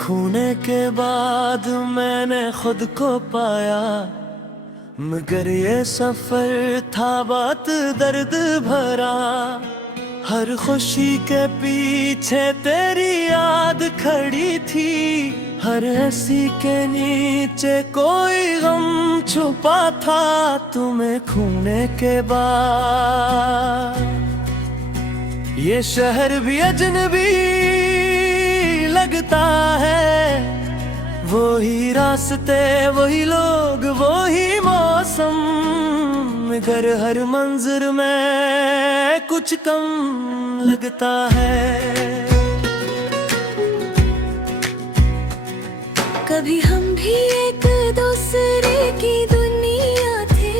खोने के बाद मैंने खुद को पाया, मगर ये सफर था बात दर्द भरा। हर खुशी के पीछे तेरी याद खड़ी थी, हर हंसी के नीचे कोई गम छुपा था। तुम्हें खोने के बाद ये शहर भी अजनबी लगता है। वही रास्ते, वही लोग, वही मौसम, मगर हर मंजर में कुछ कम लगता है। कभी हम भी एक दूसरे की दुनिया थे,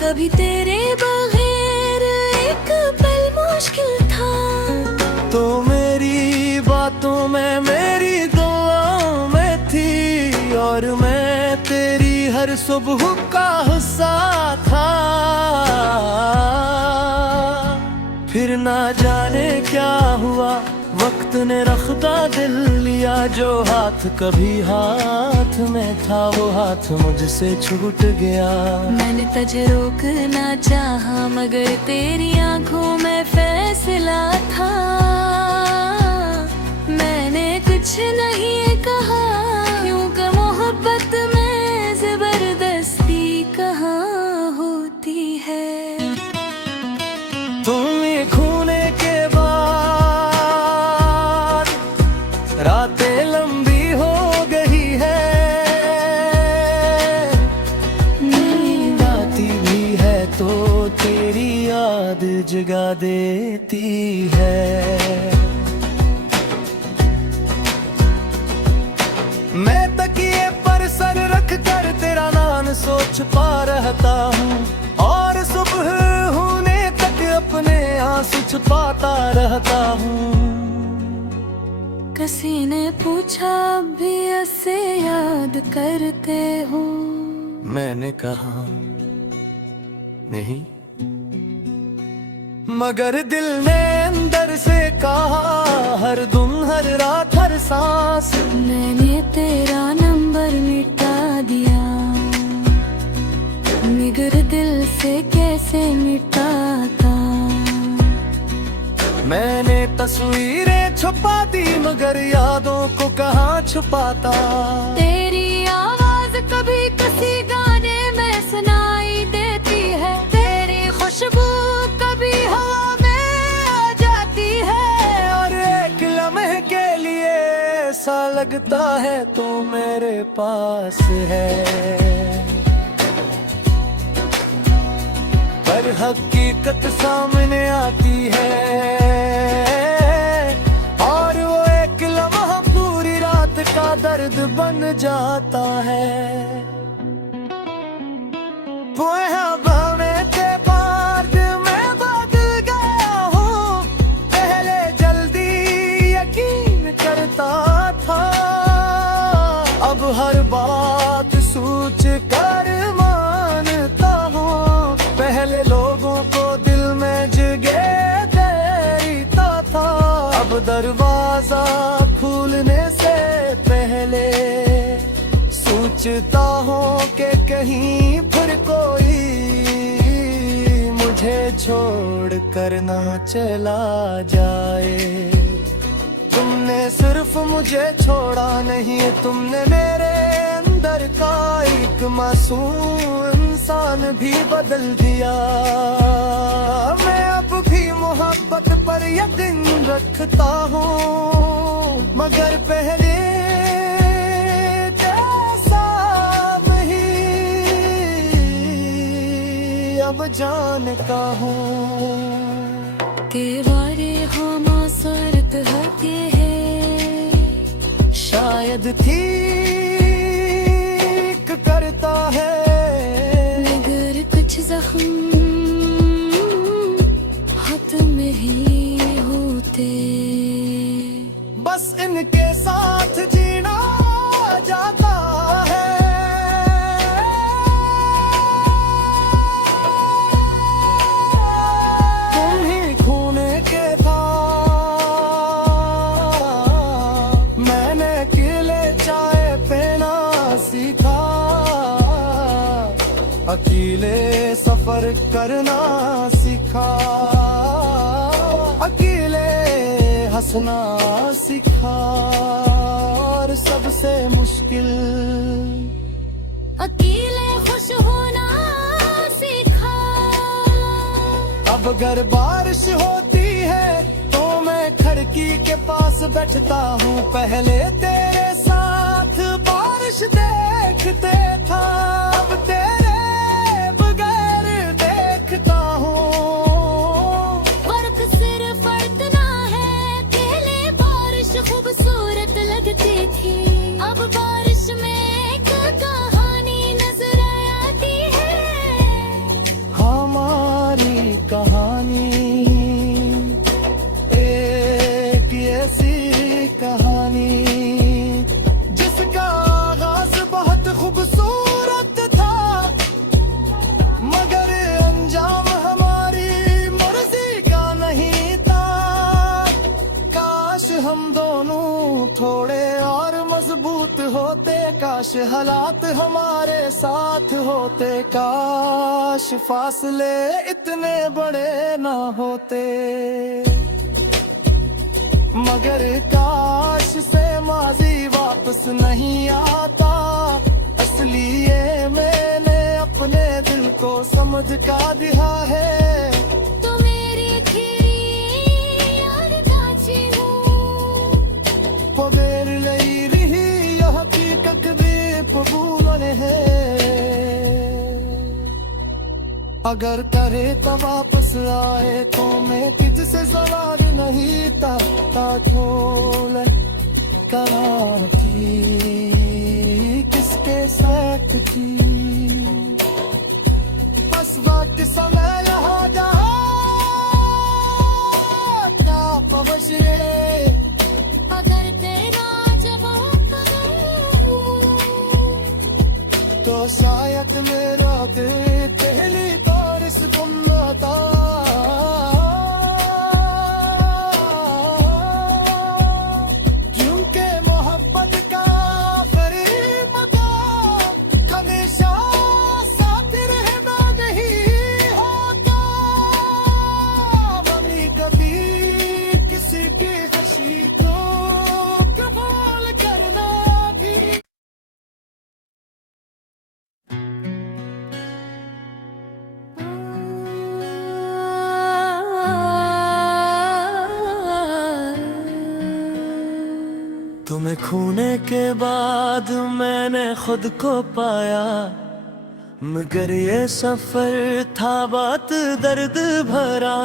कभी तेरे बगैर एक पल मुश्किल था। तो मेरी बातों में, मेरी दुआओं में थी, और मैं तेरी हर सुबह का हिस्सा था। फिर ना जाने क्या हुआ, वक्त ने रखता दिल लिया। जो हाथ कभी हाथ में था, वो हाथ मुझसे छूट गया। मैंने तुझे रोकना चाहा, मगर तेरी आंखों में फैसला था। मैंने कुछ नहीं कहा, क्योंकि मोहब्बत में जबरदस्ती कहाँ होती है। तुम्हें खोने के बाद रातें लंबी हो गई है, नींद आती भी है तो तेरी याद जगा देती है। मैं तकिए पर सर रख कर तेरा नाम सोच पा रहता हूँ, और सुबह होने तक अपने आंसू छुपाता रहता हूँ। किसी ने पूछा अब भी ऐसे याद करते हो? मैंने कहा नहीं, मगर दिल ने अंदर से कहा, हर दिन, हर रात, हर सांस। मैंने तेरा नंबर मिटा दिया, मगर दिल से कैसे मिटाता। मैंने तस्वीरें छुपा दी, मगर यादों को कहाँ छुपाता। तेरी आवाज कभी किसी गाने में सुनाई देती है, तेरी खुशबू कभी हवा में आ जाती है। और एक लम्हे के लिए ऐसा लगता है तू मेरे पास है, पर हकीकत सामने आती है। और वो एक लम्हा पूरी रात का दर्द बन जाता है। मैं बदल गया हूँ, पहले जल्दी यकीन करता था, अब हर बात सोच कर मानता हूँ। पहले लोगों को दिल में जगह देता था, अब दरवाजा खुलने से पहले सोचता हूँ कि कहीं फिर कोई मुझे छोड़ कर ना चला जाए। तुमने सिर्फ मुझे छोड़ा नहीं, तुमने मेरे अंदर का एक मासूम इंसान भी बदल दिया। मैं अब भी मोहब्बत पर यकीन रखता हूँ, मगर पहले जैसा नहीं अब जानता हूँ। के बारे हम सरत होते हैं, शायद ठीक करता है, मगर कुछ जख्म हाथ में ही होते। बस इनके साथ जीना जाता है। तुम ही खोने के बाद मैंने अकेले सफर करना सीखा, अकेले हंसना सीखा, और सबसे मुश्किल अकेले खुश होना सीखा। अब अगर बारिश होती है तो मैं खिड़की के पास बैठता हूँ। पहले तेरे साथ बारिश देखते था, अब तेरे बगैर देखता हूँ। फर्क सिर्फ इतना है, पहले बारिश खूबसूरत लगती थी, अब बारिश में एक कहानी नजर आती है। हमारी कहानी एक ऐसी कहानी जिसका आगाज बहुत खूबसूरत था, मगर अंजाम हमारी मर्जी का नहीं था। काश हम दोनों थोड़े और मजबूत होते, काश हालात हमारे साथ होते, काश फासले इतने बड़े ना होते, मगर काश से माजी वापस नहीं आता। असली ये मैंने अपने दिल को समझ का दिया है। तो मेरी खीरी यार काची हूँ, पवेर लई रही यह हकीकत भी कबूल है। अगर करे तो वापस आए तो मैं तुझसे सवाल नहीं था छोड़ कराती किसके साथ थी। बस वक्त समय यहाँ जा पवशरे, अगर तेरा जवाब तो शायद मेरा दिल पहली बारिश गुमता। क्योंकि मोहब्बत का करीब का हमेशा साथ रहना नहीं होता। मम्मी कभी किसी की खुशी को कमाल करना भी। तुम्हें खोने के बाद मैंने खुद को पाया, मगर ये सफर था बात दर्द भरा।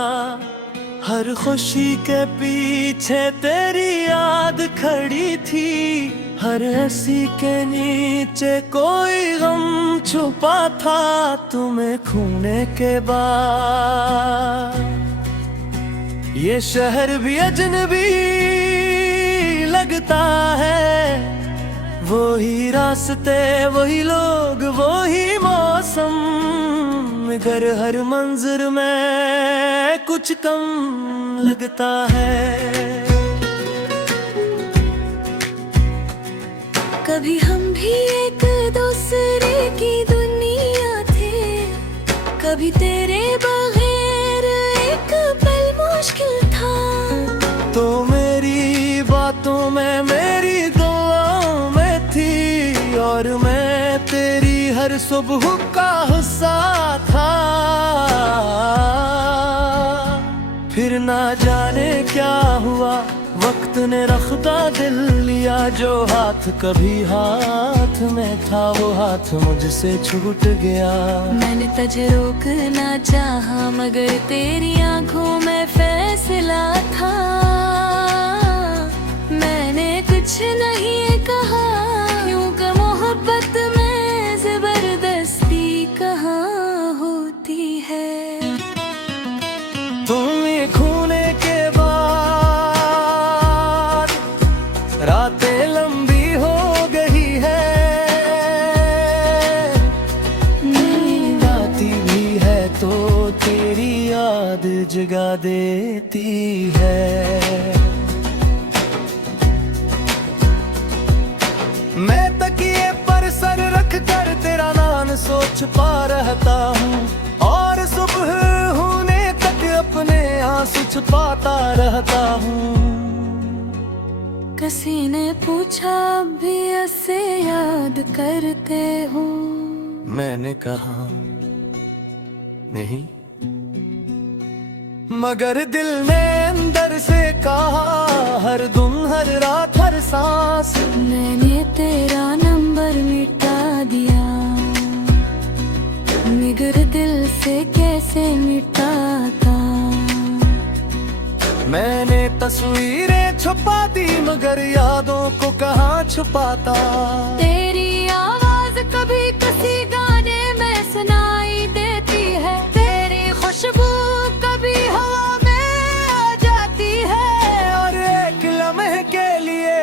हर खुशी के पीछे तेरी याद खड़ी थी, हर हंसी के नीचे कोई गम छुपा था। तुम्हें खोने के बाद ये शहर भी अजनबी लगता है, वही रास्ते वही लोग वही मौसम, मगर हर मंजर में कुछ कम लगता है। कभी हम भी एक दूसरे की दुनिया थे, कभी तेरे बगैर एक पल मुश्किल था। तो मेरी बातों में मेरी दुआओं में थी, और मैं तेरी हर सुबह का हिस्सा था। फिर ना जाने क्या हुआ, वक्त ने रखता दिल लिया। जो हाथ कभी हाथ में था वो हाथ मुझसे छूट गया। मैंने तुझे रोकना चाहा, मगर तेरी आंखों में फैसला था। मैंने कुछ नहीं कहा, क्योंकि मोहब्बत में जबरदस्ती कहाँ होती है। तुम्हें खोने के बाद रातें लंबी हो गई है, नींद आती भी है तो तेरी याद जगा देती है। मैं तकिए पर सर रख कर तेरा नाम सोच छुपा रहता हूँ, और सुबह होने तक अपने आंसू छुपाता रहता हूँ। किसी ने पूछा अब भी ऐसे याद करते हो? मैंने कहा नहीं, मगर दिल ने अंदर से कहा, हर दिन हर रात हर सांस मैंने तेरा नंबर मिटा दिया, मगर दिल से कैसे मिटाता। मैंने तस्वीरें छुपा दी, मगर यादों को कहाँ छुपाता। तेरी आवाज कभी किसी गाने में सुनाई देती है, तेरी खुशबू कभी हवा में आ जाती है, और एक लम्हे के लिए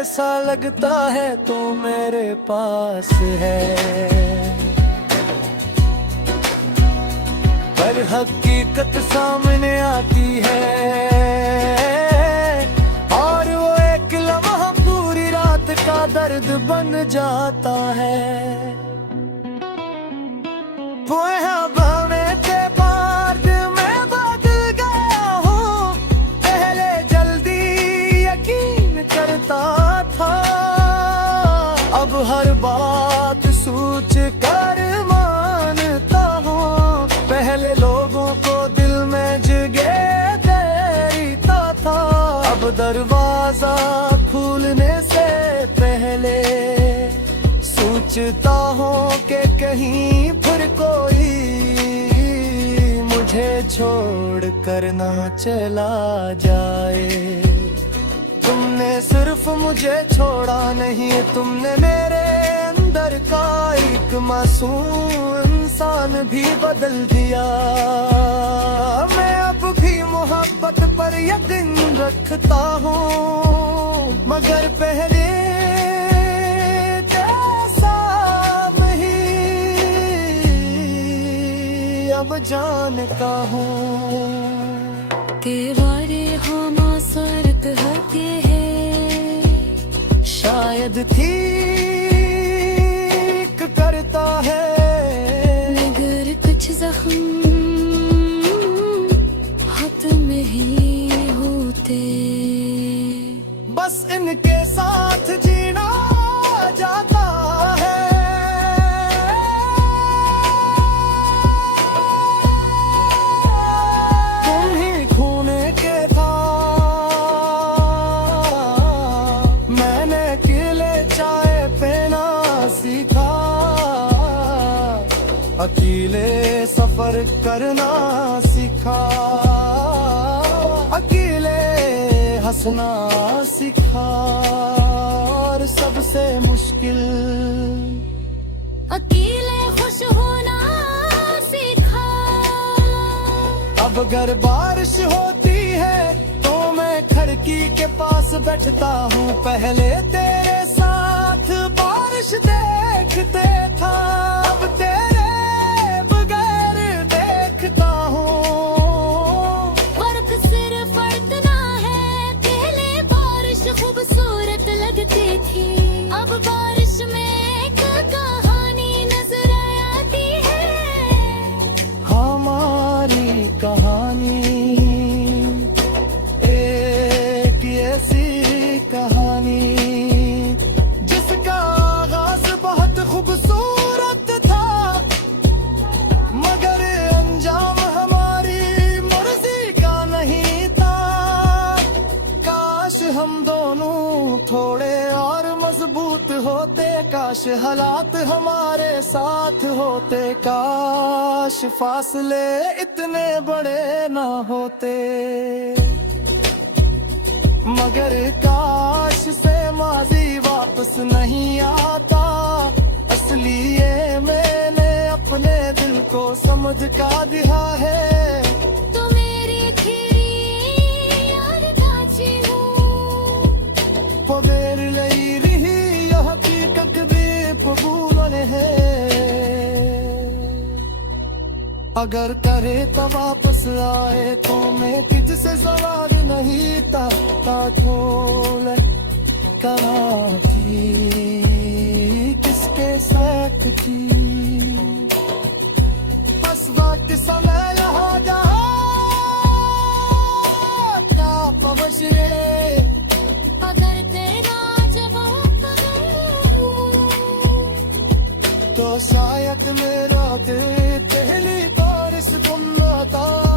ऐसा लगता है तो मेरे पास है, पर हकीकत सामने आती है, और वो एक लम्हा पूरी रात का दर्द बन जाता है। पहले जल्दी यकीन करता था, अब हर बात सोच कर मानता हूँ। पहले लोगों को दिल में जगह देता था, अब दरवाजा खुलने से पहले सोचता हूँ कि कहीं फिर कोई मुझे छोड़ कर ना चला जाए। तुमने सिर्फ मुझे छोड़ा नहीं, तुमने मेरे अंदर का एक मासूम इंसान भी बदल दिया। मैं अब भी मोहब्बत पर यकीन रखता हूँ, मगर पहले जैसा नहीं अब जानता हूँ। तेरे हम सरत हते हैं, शायद ठीक करता है, मगर कुछ जख्म हाथ में ही होते। बस इनके साथ जीना जाता है। तुम ही खूने के था, मैंने अकेले चाय पीना सीखा, अकेले सफर करना सीखा, अकेले हंसना सीखा, और सबसे मुश्किल अकेले खुश होना सीखा। अब अगर बारिश होती है तो मैं खिड़की के पास बैठता हूँ। पहले तेरे साथ बारिश देखते था, अब तेरे बगैर देखता हूँ। फर्क सिर्फ इतना है, पहले बारिश खूबसूरत लगती थी, अब बारिश में एक कहानी नजर आती है। हमारी कहानी एक ऐसी कहानी जिसका आगाज बहुत खूबसूरत था, मगर अंजाम हमारी मर्जी का नहीं था। काश हम दोनों थोड़े और मजबूत होते, काश हालात हमारे साथ होते, काश फासले इतने बड़े ना होते, मगर काश से माजी वापस नहीं आता। असली ये मैंने अपने दिल को समझ का दिया है। तो मेरी खीरी यार काची हो, पवेर लई रही यह हकीकत भी पबूलन है। अगर करे तो वापस आए तो मैं तुझसे सवाल नहीं था, खोल करा थी किसके साथ की। रे अगर तेरा जवाब हो तो शायद मेरा दिल पहली बार इस गुम आता